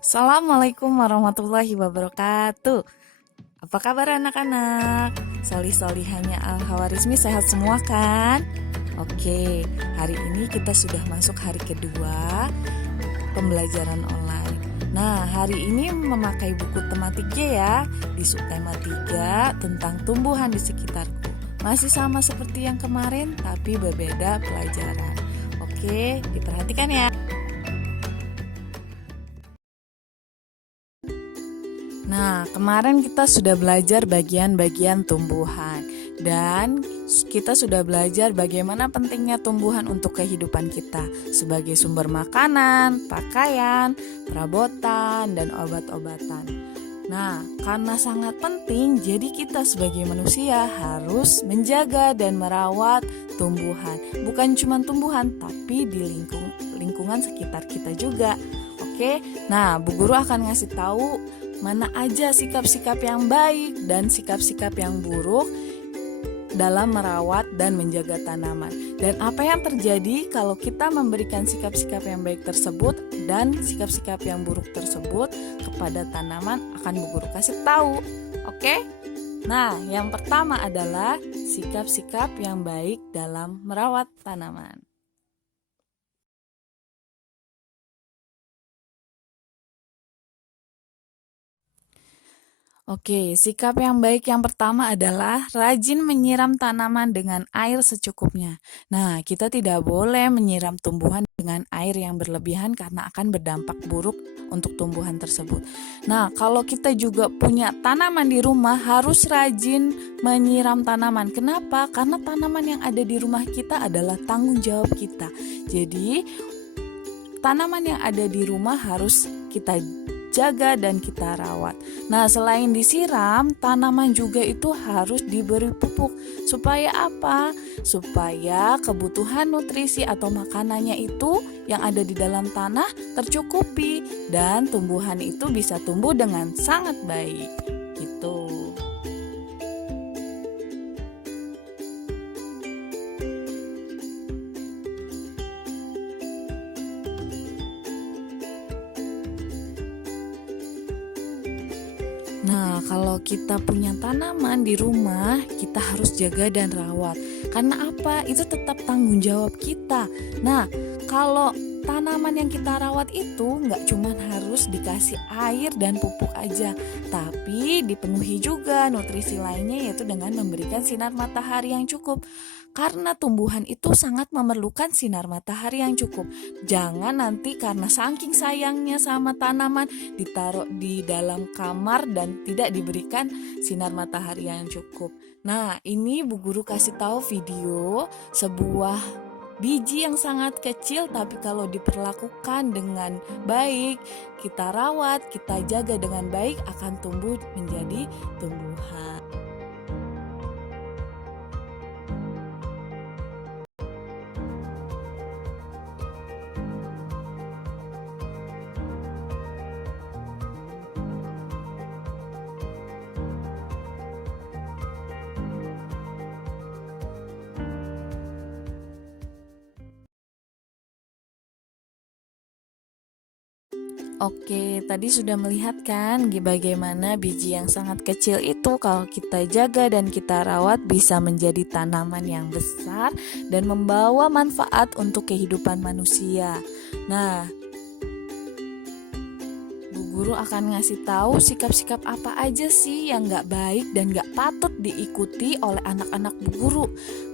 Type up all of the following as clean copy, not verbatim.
Assalamualaikum warahmatullahi wabarakatuh. Apa kabar anak-anak? Solih-solihannya Al-Hawarizmi sehat semua kan? Oke, hari ini kita sudah masuk hari kedua pembelajaran online. Nah, hari ini memakai buku tematik G ya, di subtema 3 tentang tumbuhan di sekitarku. Masih sama seperti yang kemarin, tapi berbeda pelajaran. Oke, diperhatikan ya. Nah, kemarin kita sudah belajar bagian-bagian tumbuhan dan kita sudah belajar bagaimana pentingnya tumbuhan untuk kehidupan kita sebagai sumber makanan, pakaian, perabotan, dan obat-obatan. Nah, karena sangat penting, jadi kita sebagai manusia harus menjaga dan merawat tumbuhan. Bukan cuma tumbuhan, tapi di lingkungan sekitar kita juga. Oke, nah Bu Guru akan ngasih tahu mana aja sikap-sikap yang baik dan sikap-sikap yang buruk dalam merawat dan menjaga tanaman. Dan apa yang terjadi kalau kita memberikan sikap-sikap yang baik tersebut dan sikap-sikap yang buruk tersebut kepada tanaman akan Bu Guru kasih tahu. Oke? Nah, yang pertama adalah sikap-sikap yang baik dalam merawat tanaman. Oke, sikap yang baik yang pertama adalah rajin menyiram tanaman dengan air secukupnya. Nah, kita tidak boleh menyiram tumbuhan dengan air yang berlebihan karena akan berdampak buruk untuk tumbuhan tersebut. Nah, kalau kita juga punya tanaman di rumah, harus rajin menyiram tanaman. Kenapa? Karena tanaman yang ada di rumah kita adalah tanggung jawab kita. Jadi, tanaman yang ada di rumah harus kita jaga dan kita rawat. Nah, selain disiram, tanaman juga itu harus diberi pupuk. Supaya apa? Supaya kebutuhan nutrisi atau makanannya itu yang ada di dalam tanah tercukupi dan tumbuhan itu bisa tumbuh dengan sangat baik. Gitu. Nah, kalau kita punya tanaman di rumah, kita harus jaga dan rawat. Karena apa? Itu tetap tanggung jawab kita. Nah, kalau tanaman yang kita rawat itu nggak cuma harus dikasih air dan pupuk aja, tapi dipenuhi juga nutrisi lainnya yaitu dengan memberikan sinar matahari yang cukup. Karena tumbuhan itu sangat memerlukan sinar matahari yang cukup. Jangan nanti karena saking sayangnya sama tanaman ditaruh di dalam kamar dan tidak diberikan sinar matahari yang cukup. Nah, ini Bu Guru kasih tahu video sebuah biji yang sangat kecil, tapi kalau diperlakukan dengan baik, kita rawat, kita jaga dengan baik, akan tumbuh menjadi tumbuhan. Oke, tadi sudah melihat kan bagaimana biji yang sangat kecil itu kalau kita jaga dan kita rawat bisa menjadi tanaman yang besar dan membawa manfaat untuk kehidupan manusia. Nah, Bu Guru akan ngasih tahu sikap-sikap apa aja sih yang gak baik dan gak patut diikuti oleh anak-anak Bu Guru,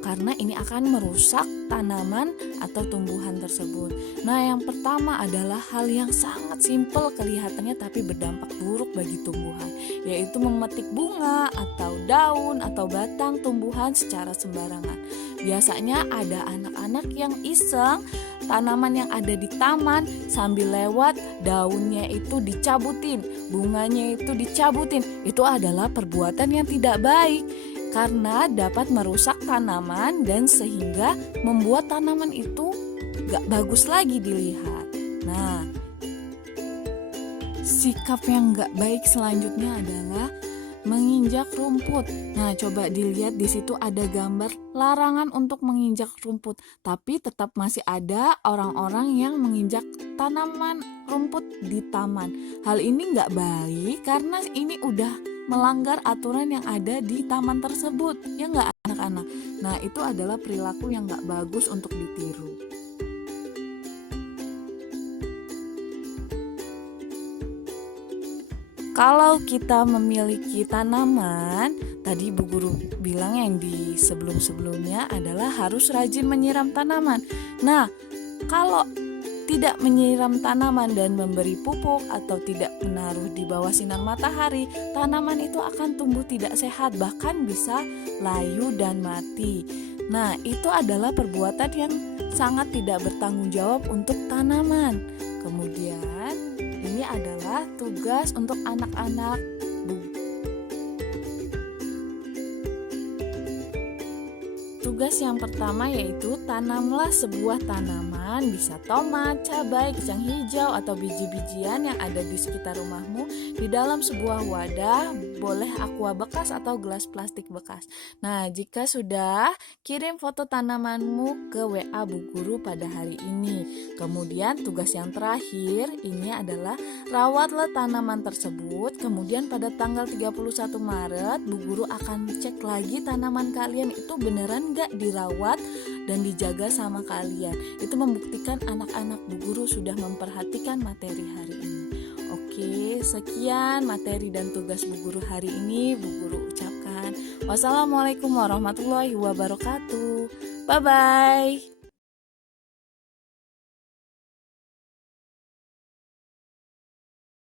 karena ini akan merusak tanaman atau tumbuhan tersebut. Nah, yang pertama adalah hal yang sangat simpel kelihatannya tapi berdampak buruk bagi tumbuhan, yaitu memetik bunga atau daun atau batang tumbuhan secara sembarangan. Biasanya ada anak-anak yang iseng tanaman yang ada di taman sambil lewat daunnya itu dicabutin, bunganya itu dicabutin. Itu adalah perbuatan yang tidak baik karena dapat merusak tanaman dan sehingga membuat tanaman itu gak bagus lagi dilihat. Nah, sikap yang gak baik selanjutnya adalah menginjak rumput. Nah, coba dilihat di situ ada gambar larangan untuk menginjak rumput, tapi tetap masih ada orang-orang yang menginjak tanaman rumput di taman. Hal ini nggak baik karena ini udah melanggar aturan yang ada di taman tersebut, ya nggak anak-anak? Nah, itu adalah perilaku yang nggak bagus untuk ditiru. Kalau kita memiliki tanaman, tadi Bu Guru bilang yang di sebelum-sebelumnya adalah harus rajin menyiram tanaman. Nah, kalau tidak menyiram tanaman dan memberi pupuk atau tidak menaruh di bawah sinar matahari, tanaman itu akan tumbuh tidak sehat, bahkan bisa layu dan mati. Nah, itu adalah perbuatan yang sangat tidak bertanggung jawab untuk tanaman. Kemudian, ini adalah tugas untuk anak-anak. Tugas yang pertama yaitu tanamlah sebuah tanaman, bisa tomat, cabai, kacang hijau, atau biji-bijian yang ada di sekitar rumahmu di dalam sebuah wadah, boleh aqua bekas atau gelas plastik bekas. Nah, jika sudah, kirim foto tanamanmu ke WA Bu Guru pada hari ini. Kemudian tugas yang terakhir ini adalah rawatlah tanaman tersebut. Kemudian pada tanggal 31 Maret, Bu Guru akan cek lagi tanaman kalian itu beneran gak dirawat dan dijaga sama kalian. Itu membuktikan anak-anak Bu Guru sudah memperhatikan materi hari ini. Oke, sekian materi dan tugas Bu Guru hari ini. Bu Guru ucapkan wassalamualaikum warahmatullahi wabarakatuh. Bye-bye.